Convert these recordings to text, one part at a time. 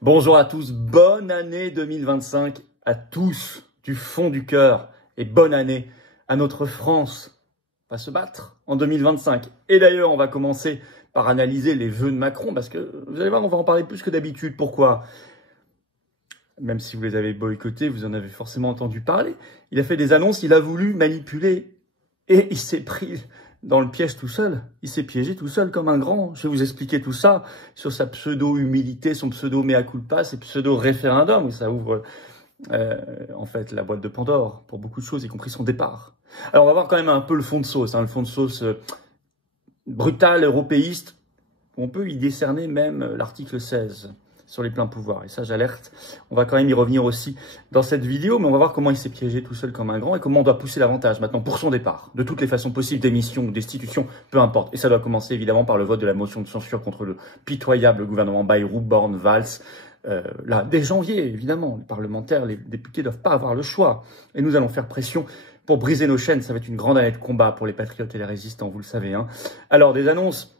Bonjour à tous, bonne année 2025 à tous du fond du cœur et bonne année à notre France. On va se battre en 2025. Et d'ailleurs, on va commencer par analyser les vœux de Macron parce que vous allez voir, on va en parler plus que d'habitude. Pourquoi? Même si vous les avez boycottés, vous en avez forcément entendu parler. Il a fait des annonces, il a voulu manipuler et il s'est pris dans le piège tout seul. Il s'est piégé tout seul comme un grand. Je vais vous expliquer tout ça sur sa pseudo-humilité, son pseudo-mea culpa, ses pseudo-référendums, où ça ouvre en fait la boîte de Pandore pour beaucoup de choses, y compris son départ. Alors on va voir quand même un peu le fond de sauce, le fond de sauce brutal, européiste. On peut y décerner même l'article 16 sur les pleins pouvoirs. Et ça, j'alerte. On va quand même y revenir aussi dans cette vidéo, mais on va voir comment il s'est piégé tout seul comme un grand et comment on doit pousser davantage maintenant pour son départ. De toutes les façons possibles, d'émission ou destitution, peu importe. Et ça doit commencer évidemment par le vote de la motion de censure contre le pitoyable gouvernement Bayrou, Borne, Valls. Là, dès janvier, évidemment, les parlementaires, les députés ne doivent pas avoir le choix. Et nous allons faire pression pour briser nos chaînes. Ça va être une grande année de combat pour les patriotes et les résistants, vous le savez. Alors, des annonces.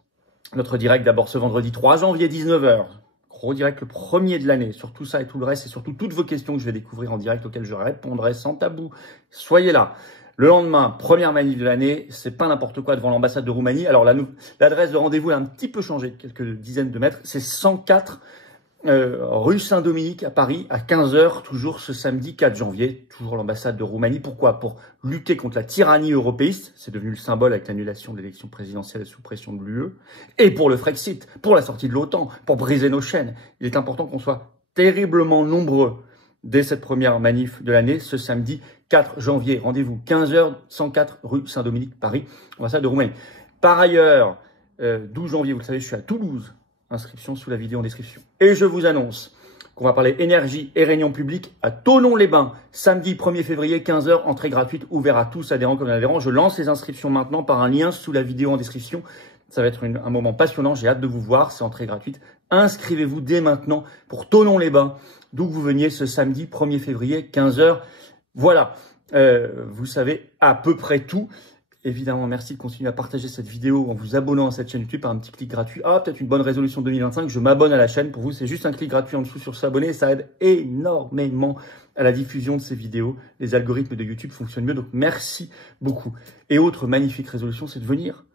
Notre direct d'abord ce vendredi 3 janvier, 19h. Gros direct, le premier de l'année, sur tout ça et tout le reste, et surtout toutes vos questions que je vais découvrir en direct, auxquelles je répondrai sans tabou. Soyez là. Le lendemain, première manif de l'année, c'est pas n'importe quoi devant l'ambassade de Roumanie. Alors l'adresse de rendez-vous a un petit peu changé, quelques dizaines de mètres. C'est 104 rue Saint-Dominique à Paris, à 15h, toujours ce samedi 4 janvier, toujours l'ambassade de Roumanie. Pourquoi? Pour lutter contre la tyrannie européiste, c'est devenu le symbole avec l'annulation de l'élection présidentielle sous pression de l'UE, et pour le Frexit, pour la sortie de l'OTAN, pour briser nos chaînes. Il est important qu'on soit terriblement nombreux dès cette première manif de l'année, ce samedi 4 janvier. Rendez-vous 15h, 104 rue Saint-Dominique, Paris, ambassade de Roumanie. Par ailleurs, 12 janvier, vous le savez, je suis à Toulouse. Inscription sous la vidéo en description. Et je vous annonce qu'on va parler énergie et réunion publique à Thonon-les-Bains, samedi 1er février, 15h, entrée gratuite, ouvert à tous, adhérents comme non-adhérents. Je lance les inscriptions maintenant par un lien sous la vidéo en description. Ça va être un moment passionnant, j'ai hâte de vous voir, c'est entrée gratuite. Inscrivez-vous dès maintenant pour Thonon-les-Bains, d'où que vous veniez ce samedi 1er février, 15h. Voilà, vous savez à peu près tout. Évidemment, merci de continuer à partager cette vidéo en vous abonnant à cette chaîne YouTube par un petit clic gratuit. Ah, peut-être une bonne résolution 2025, je m'abonne à la chaîne. Pour vous, c'est juste un clic gratuit en dessous sur s'abonner. Ça aide énormément à la diffusion de ces vidéos. Les algorithmes de YouTube fonctionnent mieux, donc merci beaucoup. Et autre magnifique résolution, c'est de venir.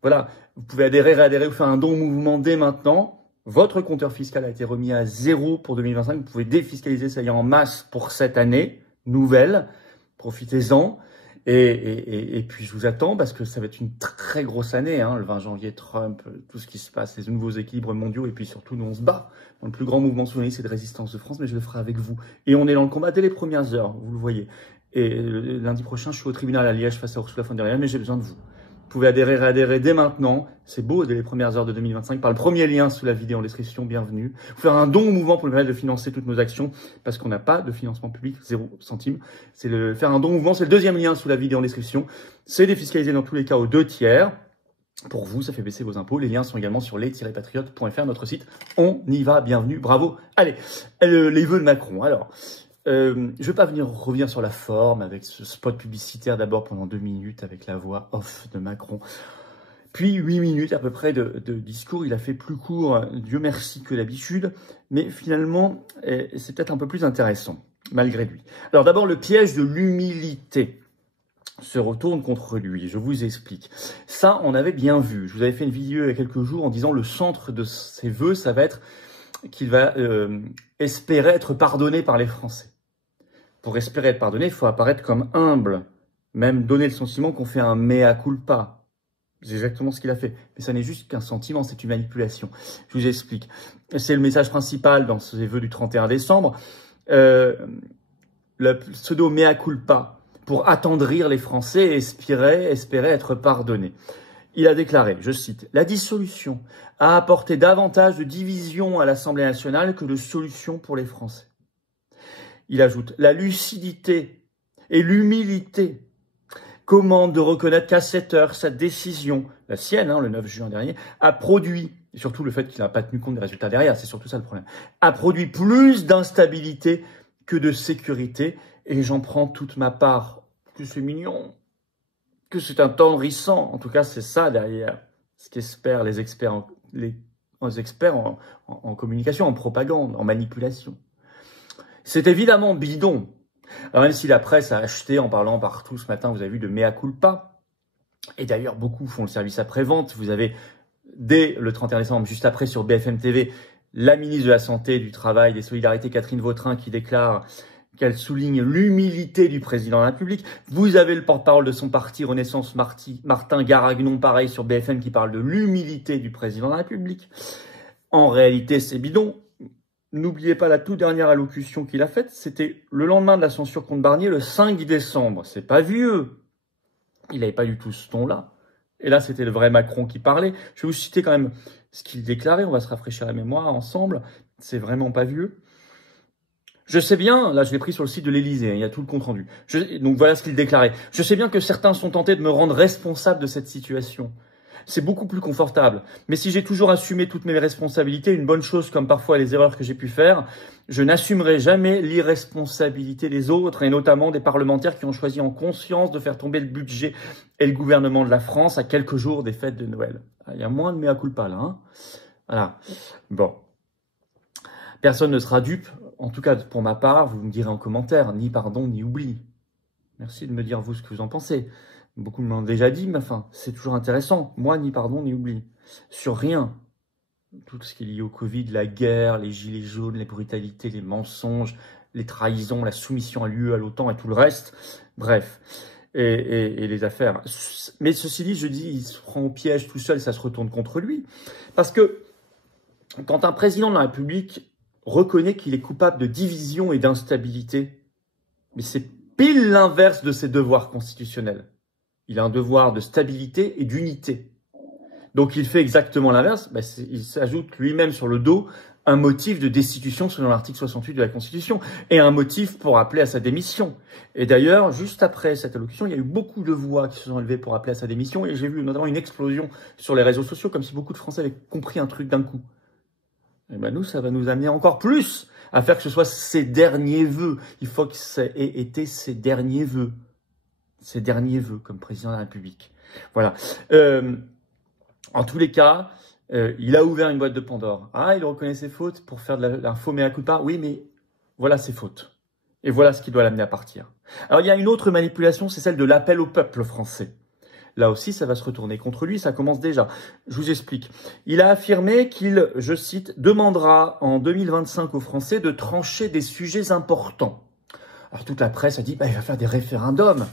Voilà, vous pouvez adhérer, réadhérer ou faire un don au mouvement dès maintenant. Votre compteur fiscal a été remis à 0 pour 2025. Vous pouvez défiscaliser, ça y est, en masse pour cette année nouvelle. Profitez-en. Et puis je vous attends parce que ça va être une très grosse année, le 20 janvier, Trump, tout ce qui se passe, les nouveaux équilibres mondiaux, et puis surtout nous on se bat dans le plus grand mouvement souverainiste et de résistance de France, mais je le ferai avec vous. Et on est dans le combat dès les premières heures, vous le voyez. Et lundi prochain, je suis au tribunal à Liège face à Ursula von der Leyen, mais j'ai besoin de vous. Vous pouvez adhérer, réadhérer dès maintenant. C'est beau dès les premières heures de 2025. Par le premier lien sous la vidéo en description, bienvenue. Vous faire un don au mouvement pour nous permettre de financer toutes nos actions parce qu'on n'a pas de financement public, 0 centime. Faire un don au mouvement, c'est le deuxième lien sous la vidéo en description. C'est défiscalisé dans tous les cas aux 2 tiers. Pour vous, ça fait baisser vos impôts. Les liens sont également sur les-patriotes.fr, notre site. On y va, bienvenue, bravo. Allez, les vœux de Macron. Alors, je ne vais pas revenir sur la forme avec ce spot publicitaire d'abord pendant 2 minutes avec la voix off de Macron. Puis 8 minutes à peu près de discours. Il a fait plus court, Dieu merci, que d'habitude. Mais finalement, c'est peut-être un peu plus intéressant, malgré lui. Alors d'abord, le piège de l'humilité se retourne contre lui. Je vous explique. Ça, on avait bien vu. Je vous avais fait une vidéo il y a quelques jours en disant le centre de ses vœux, ça va être qu'il va espérer être pardonné par les Français. Pour espérer être pardonné, il faut apparaître comme humble, même donner le sentiment qu'on fait un mea culpa. C'est exactement ce qu'il a fait. Mais ça n'est juste qu'un sentiment, c'est une manipulation. Je vous explique. C'est le message principal dans ses vœux du 31 décembre. Le pseudo mea culpa pour attendrir les Français et espérer être pardonné. Il a déclaré, je cite, « La dissolution a apporté davantage de division à l'Assemblée nationale que de solutions pour les Français. » Il ajoute, « La lucidité et l'humilité commandent de reconnaître qu'à cette heure, sa décision, la sienne, le 9 juin dernier, a produit, et surtout le fait qu'il n'a pas tenu compte des résultats derrière, c'est surtout ça le problème, a produit plus d'instabilité que de sécurité, et j'en prends toute ma part. » Que c'est mignon, que c'est attendrissant. En tout cas, c'est ça derrière ce qu'espèrent les experts experts en communication, en propagande, en manipulation. C'est évidemment bidon. Alors même si la presse a acheté, en parlant partout ce matin, vous avez vu, de mea culpa, et d'ailleurs beaucoup font le service après-vente, vous avez dès le 31 décembre, juste après sur BFM TV, la ministre de la Santé, du Travail, des Solidarités, Catherine Vautrin, qui déclare qu'elle souligne l'humilité du président de la République. Vous avez le porte-parole de son parti, Renaissance, Martin Garagnon, pareil sur BFM, qui parle de l'humilité du président de la République. En réalité, c'est bidon. N'oubliez pas la toute dernière allocution qu'il a faite, c'était le lendemain de la censure contre Barnier, le 5 décembre. C'est pas vieux. Il n'avait pas du tout ce ton-là. Et là, c'était le vrai Macron qui parlait. Je vais vous citer quand même ce qu'il déclarait. On va se rafraîchir la mémoire ensemble. C'est vraiment pas vieux. Je sais bien, là je l'ai pris sur le site de l'Élysée, il y a tout le compte-rendu. Donc voilà ce qu'il déclarait. Je sais bien que certains sont tentés de me rendre responsable de cette situation. C'est beaucoup plus confortable. Mais si j'ai toujours assumé toutes mes responsabilités, une bonne chose comme parfois les erreurs que j'ai pu faire, je n'assumerai jamais l'irresponsabilité des autres, et notamment des parlementaires qui ont choisi en conscience de faire tomber le budget et le gouvernement de la France à quelques jours des fêtes de Noël. Il y a moins de mea culpa là, hein. Voilà. Bon. Personne ne sera dupe. En tout cas, pour ma part, vous me direz en commentaire, ni pardon, ni oubli. Merci de me dire, vous, ce que vous en pensez. Beaucoup me l'ont déjà dit, mais enfin, c'est toujours intéressant. Moi, ni pardon, ni oubli. Sur rien. Tout ce qui est lié au Covid, la guerre, les gilets jaunes, les brutalités, les mensonges, les trahisons, la soumission à l'UE, à l'OTAN et tout le reste. Bref. Et les affaires. Mais ceci dit, je dis, il se prend au piège tout seul, ça se retourne contre lui. Parce que quand un président de la République reconnaît qu'il est coupable de division et d'instabilité, mais c'est pile l'inverse de ses devoirs constitutionnels. Il a un devoir de stabilité et d'unité. Donc il fait exactement l'inverse, il s'ajoute lui-même sur le dos un motif de destitution selon l'article 68 de la Constitution et un motif pour appeler à sa démission. Et d'ailleurs, juste après cette allocution, il y a eu beaucoup de voix qui se sont élevées pour appeler à sa démission et j'ai vu notamment une explosion sur les réseaux sociaux, comme si beaucoup de Français avaient compris un truc d'un coup. Et ben nous, ça va nous amener encore plus à faire que ce soit ses derniers vœux. Il faut que ça ait été ses derniers vœux. Ses derniers vœux comme président de la République. Voilà. En tous les cas, il a ouvert une boîte de Pandore. Ah, il reconnaît ses fautes pour faire de la faux mea culpa. Oui, mais voilà ses fautes. Et voilà ce qui doit l'amener à partir. Alors, il y a une autre manipulation, c'est celle de l'appel au peuple français. Là aussi, ça va se retourner contre lui, ça commence déjà. Je vous explique. Il a affirmé qu'il, je cite, demandera en 2025 aux Français de trancher des sujets importants. Alors toute la presse a dit, il va faire des référendums.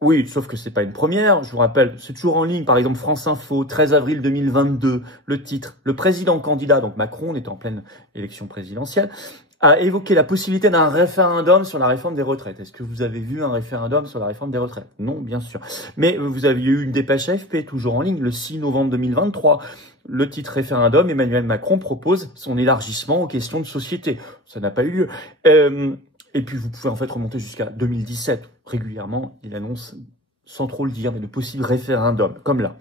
Oui, sauf que c'est pas une première. Je vous rappelle, c'est toujours en ligne. Par exemple, France Info, 13 avril 2022, le titre. Le président candidat, donc Macron, on est en pleine élection présidentielle, a évoqué la possibilité d'un référendum sur la réforme des retraites. Est-ce que vous avez vu un référendum sur la réforme des retraites? Non, bien sûr. Mais vous aviez eu une dépêche AFP, toujours en ligne, le 6 novembre 2023. Le titre référendum, Emmanuel Macron propose son élargissement aux questions de société. Ça n'a pas eu lieu. Et puis vous pouvez en fait remonter jusqu'à 2017. Régulièrement, il annonce, sans trop le dire, mais de possibles référendums, comme là.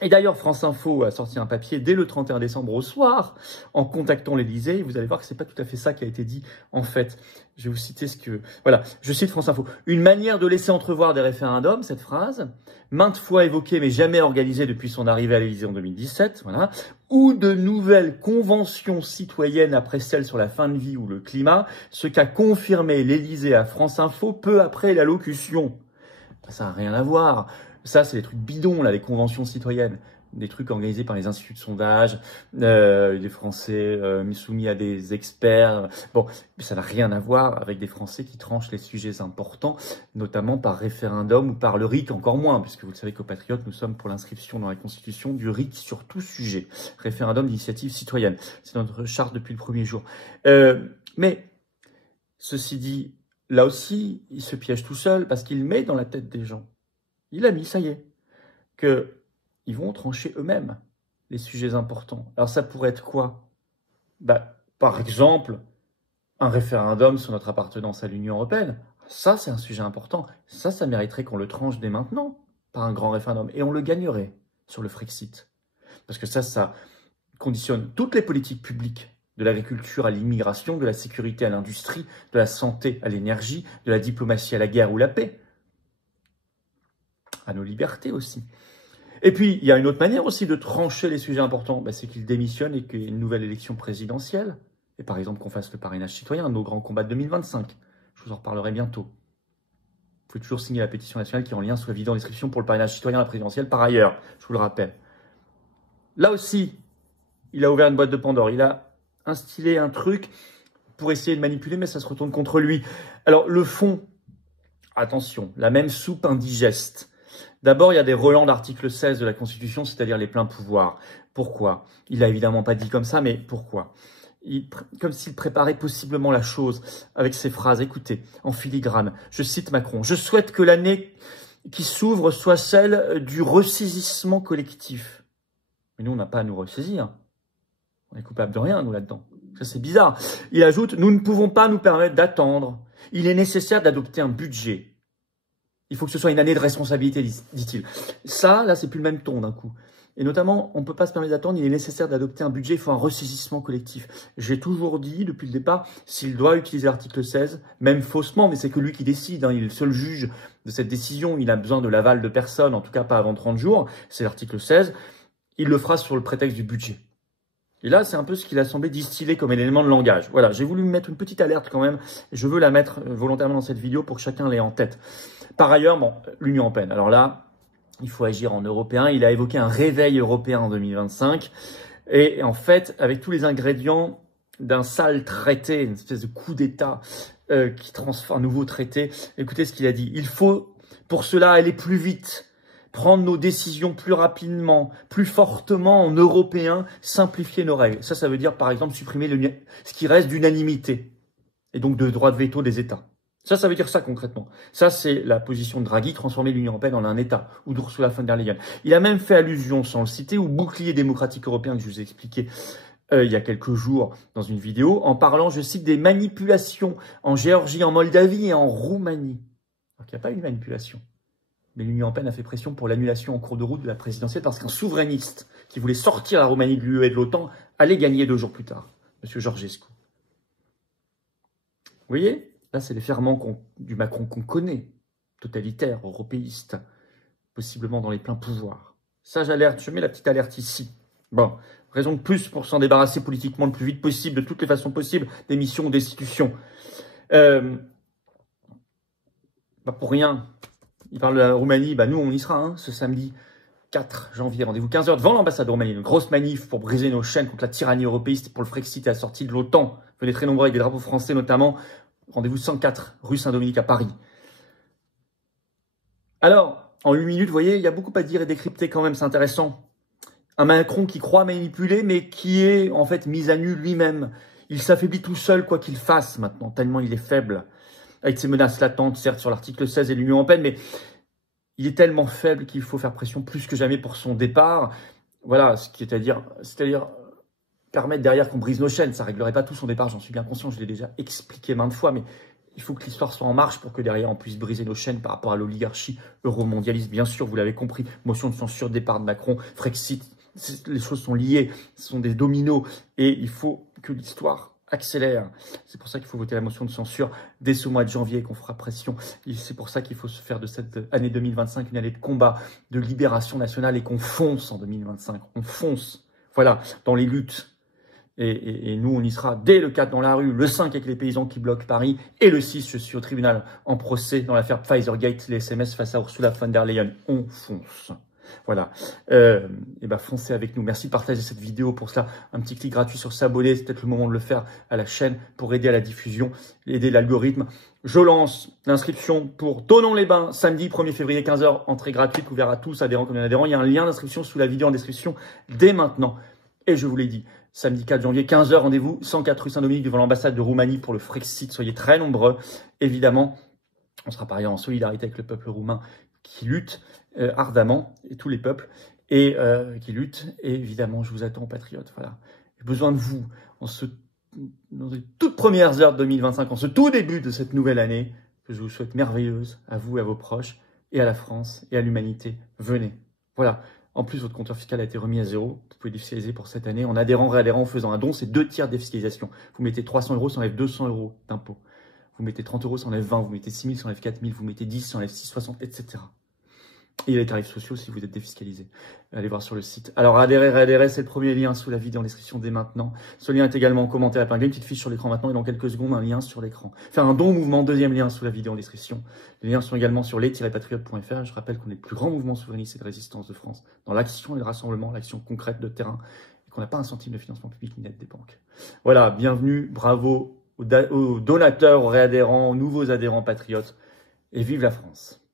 Et d'ailleurs, France Info a sorti un papier dès le 31 décembre au soir, en contactant l'Élysée. Vous allez voir que c'est pas tout à fait ça qui a été dit, en fait. Je vais vous citer ce que... Voilà, je cite France Info. Une manière de laisser entrevoir des référendums, cette phrase, maintes fois évoquée mais jamais organisée depuis son arrivée à l'Élysée en 2017, voilà, ou de nouvelles conventions citoyennes après celles sur la fin de vie ou le climat, ce qu'a confirmé l'Élysée à France Info peu après l'allocution. Ça n'a rien à voir. Ça, c'est des trucs bidons, là, les conventions citoyennes. Des trucs organisés par les instituts de sondage, des Français soumis à des experts. Bon, ça n'a rien à voir avec des Français qui tranchent les sujets importants, notamment par référendum ou par le RIC, encore moins, puisque vous le savez qu'aux Patriotes, nous sommes pour l'inscription dans la Constitution du RIC sur tout sujet. Référendum d'initiative citoyenne. C'est notre charte depuis le premier jour. Mais, ceci dit, là aussi, il se piège tout seul parce qu'il met dans la tête des gens. Il a mis, ça y est, qu'ils vont trancher eux-mêmes les sujets importants. Alors ça pourrait être quoi? Par exemple, un référendum sur notre appartenance à l'Union européenne. Ça, c'est un sujet important. Ça mériterait qu'on le tranche dès maintenant par un grand référendum. Et on le gagnerait sur le Frexit. Parce que ça conditionne toutes les politiques publiques, de l'agriculture à l'immigration, de la sécurité à l'industrie, de la santé à l'énergie, de la diplomatie à la guerre ou la paix, à nos libertés aussi. Et puis, il y a une autre manière aussi de trancher les sujets importants, c'est qu'il démissionne et qu'il y ait une nouvelle élection présidentielle. Et par exemple, qu'on fasse le parrainage citoyen, un de nos grands combats de 2025. Je vous en reparlerai bientôt. Vous pouvez toujours signer la pétition nationale qui est en lien sous la vidéo en description pour le parrainage citoyen à la présidentielle. Par ailleurs, je vous le rappelle. Là aussi, il a ouvert une boîte de Pandore. Il a instillé un truc pour essayer de manipuler, mais ça se retourne contre lui. Alors, le fond, attention, la même soupe indigeste. D'abord, il y a des relents d'article 16 de la Constitution, c'est-à-dire les pleins pouvoirs. Pourquoi? Il l'a évidemment pas dit comme ça, mais pourquoi? Comme s'il préparait possiblement la chose avec ces phrases. Écoutez, en filigrane, je cite Macron. « Je souhaite que l'année qui s'ouvre soit celle du ressaisissement collectif. » Mais nous, on n'a pas à nous ressaisir. On est coupable de rien, nous, là-dedans. Ça, c'est bizarre. Il ajoute « Nous ne pouvons pas nous permettre d'attendre. Il est nécessaire d'adopter un budget. Il faut que ce soit une année de responsabilité, dit-il. » Ça, là, c'est plus le même ton d'un coup. Et notamment, on ne peut pas se permettre d'attendre, il est nécessaire d'adopter un budget, il faut un ressaisissement collectif. J'ai toujours dit, depuis le départ, s'il doit utiliser l'article 16, même faussement, mais c'est que lui qui décide, il est le seul juge de cette décision, il a besoin de l'aval de personne, en tout cas pas avant 30 jours, c'est l'article 16, il le fera sur le prétexte du budget. Et là, c'est un peu ce qu'il a semblé distiller comme élément de langage. Voilà, j'ai voulu mettre une petite alerte quand même, et je veux la mettre volontairement dans cette vidéo pour que chacun l'ait en tête. Par ailleurs, l'Union européenne, alors là, il faut agir en européen. Il a évoqué un réveil européen en 2025. Et en fait, avec tous les ingrédients d'un sale traité, une espèce de coup d'État qui transforme un nouveau traité, écoutez ce qu'il a dit. Il faut pour cela aller plus vite, prendre nos décisions plus rapidement, plus fortement en européen, simplifier nos règles. Ça veut dire par exemple supprimer ce qui reste d'unanimité et donc de droit de veto des États. Ça veut dire ça concrètement. Ça, c'est la position de Draghi, transformer l'Union européenne en un État, ou d'Ursula von der Leyen. Il a même fait allusion, sans le citer, au bouclier démocratique européen que je vous ai expliqué il y a quelques jours dans une vidéo, en parlant, je cite, des manipulations en Géorgie, en Moldavie et en Roumanie. Donc il n'y a pas eu de manipulation. Mais l'Union européenne a fait pression pour l'annulation en cours de route de la présidentielle parce qu'un souverainiste qui voulait sortir la Roumanie de l'UE et de l'OTAN allait gagner 2 jours plus tard, M. Georgescu. Vous voyez ? Là, c'est les ferments du Macron qu'on connaît, totalitaire, européiste, possiblement dans les pleins pouvoirs. Ça, j'alerte, je mets la petite alerte ici. Bon, raison de plus pour s'en débarrasser politiquement le plus vite possible, de toutes les façons possibles, des missions ou d'institutions. Pour rien, il parle de la Roumanie, nous on y sera, ce samedi 4 janvier, rendez-vous 15h devant l'ambassade de Roumanie, une grosse manif pour briser nos chaînes contre la tyrannie européiste, pour le Frexit et la sortie de l'OTAN. Venez très nombreux avec des drapeaux français notamment. Rendez-vous 104, rue Saint-Dominique à Paris. Alors, en 8 minutes, vous voyez, il y a beaucoup à dire et décrypter quand même, c'est intéressant. Un Macron qui croit manipuler, mais qui est en fait mis à nu lui-même. Il s'affaiblit tout seul, quoi qu'il fasse maintenant, tellement il est faible. Avec ses menaces latentes, certes, sur l'article 16 et l'Union européenne, mais il est tellement faible qu'il faut faire pression plus que jamais pour son départ. Voilà, c'est-à-dire permettre derrière qu'on brise nos chaînes. Ça ne réglerait pas tout son départ, j'en suis bien conscient, je l'ai déjà expliqué maintes fois, mais il faut que l'histoire soit en marche pour que derrière on puisse briser nos chaînes par rapport à l'oligarchie euromondialiste. Bien sûr, vous l'avez compris, motion de censure, départ de Macron, Frexit, les choses sont liées, ce sont des dominos et il faut que l'histoire accélère. C'est pour ça qu'il faut voter la motion de censure dès ce mois de janvier qu'on fera pression. C'est pour ça qu'il faut se faire de cette année 2025 une année de combat, de libération nationale et qu'on fonce en 2025. On fonce, voilà, dans les luttes. Et nous, on y sera dès le 4 dans la rue, le 5 avec les paysans qui bloquent Paris, et le 6, je suis au tribunal en procès dans l'affaire Pfizergate, les SMS face à Ursula von der Leyen. On fonce. Voilà. Foncez avec nous. Merci de partager cette vidéo. Pour cela, un petit clic gratuit sur s'abonner. C'est peut-être le moment de le faire à la chaîne pour aider à la diffusion, aider l'algorithme. Je lance l'inscription pour Thonon-les-Bains, samedi 1er février, 15h, entrée gratuite, ouvert à tous, adhérents comme non-adhérents. Il y a un lien d'inscription sous la vidéo en description dès maintenant. Et je vous l'ai dit, samedi 4 janvier, 15h, rendez-vous 104 rue Saint-Dominique devant l'ambassade de Roumanie pour le Frexit. Soyez très nombreux. Évidemment, on sera par ailleurs en solidarité avec le peuple roumain qui lutte ardemment, et tous les peuples, et qui luttent. Et évidemment, je vous attends, patriotes. Voilà. J'ai besoin de vous dans les toutes premières heures de 2025, en ce tout début de cette nouvelle année, que je vous souhaite merveilleuse, à vous et à vos proches, et à la France, et à l'humanité. Venez. Voilà. En plus, votre compteur fiscal a été remis à 0. Vous pouvez défiscaliser pour cette année. En adhérant, réadhérant, en faisant un don, c'est 2 tiers de défiscalisation. Vous mettez 300 €, ça enlève 200 € d'impôt. Vous mettez 30 €, ça enlève 20. Vous mettez 6 000, ça enlève 4 000. Vous mettez 10, ça enlève 6,60, etc. Et il y a les tarifs sociaux si vous êtes défiscalisé. Allez voir sur le site. Alors, réadhérer, c'est le premier lien sous la vidéo en description dès maintenant. Ce lien est également en commentaire épinglé, une petite fiche sur l'écran maintenant et dans quelques secondes, un lien sur l'écran. Faire un don au mouvement, deuxième lien sous la vidéo en description. Les liens sont également sur les-patriotes.fr. Je rappelle qu'on est le plus grand mouvement souverainiste et de résistance de France dans l'action et le rassemblement, l'action concrète de terrain, et qu'on n'a pas un centime de financement public ni d'aide des banques. Voilà, bienvenue, bravo aux donateurs, aux réadhérents, aux nouveaux adhérents patriotes, et vive la France.